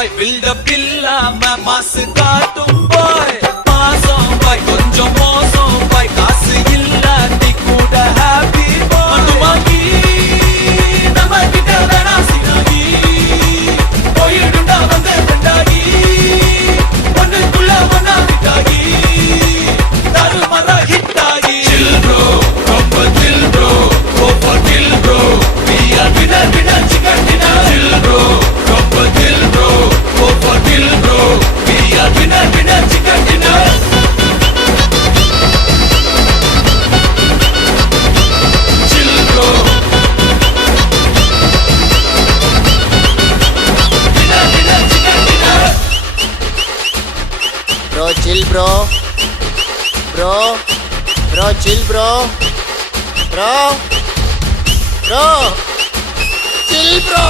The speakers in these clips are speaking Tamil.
பாய் பில்டப் இல்லாம மாசு காட்டும் பாய் மாசம் பாய் கொஞ்சம் மோசம் பாய் காசு இல்லாட்டி கூட ஹாப்பி பாய் துமாக்கி நம்ம கிட்ட வேணா சினாகி போயிடுண்டா வந்து ரெண்டாகி ஒண்ணுக்குள்ள ஒன்னா விட்டாகி தருமரா ஹிட்டாகி chill bro ரொம்ப chill bro go for kill bro we are winner winner chicken dinner chill bro ரொம்ப chill bro go for kill bro we are winner winner chicken dinner chill bro winner winner chicken dinner bro chill bro chill bro chill bro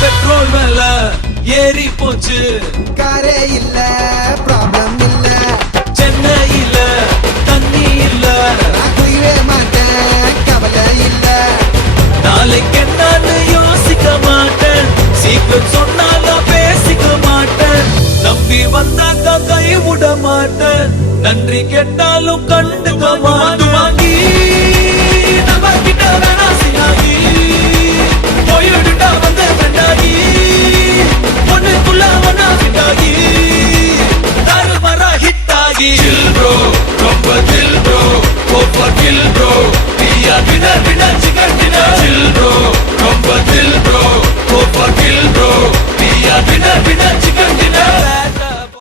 petrol மேல ஏறி போச்சு காரே இல்ல ப்ராப்ளம் இல்ல சென்னையில தண்ணி இல்ல நான் குயவே மாட்டேன் கவலை இல்ல நாளைக்கு என்னன்னு யோசிக்க மாட்டேன் சீக்கிரம் சொன்னாலும் பேசிக்க மாட்டேன் நம்பி வந்தாக்கா கை விட மாட்டேன் நன்றி கேட்டாலும் கண்டுக்க மாட்டேன் வாங்கி நம்ம கிட்ட வேணா சினாகி போயிடுண்டா வந்து ரெண்டாகி ஒண்ணுக்குள்ள ஒன்னா விட்டாகி தருமரா ஹிட்டாகி chill bro ரொம்ப chill bro go for kill bro we are winner winner chicken dinner chill bro ரொம்ப chill bro go for kill bro we are winner winner chicken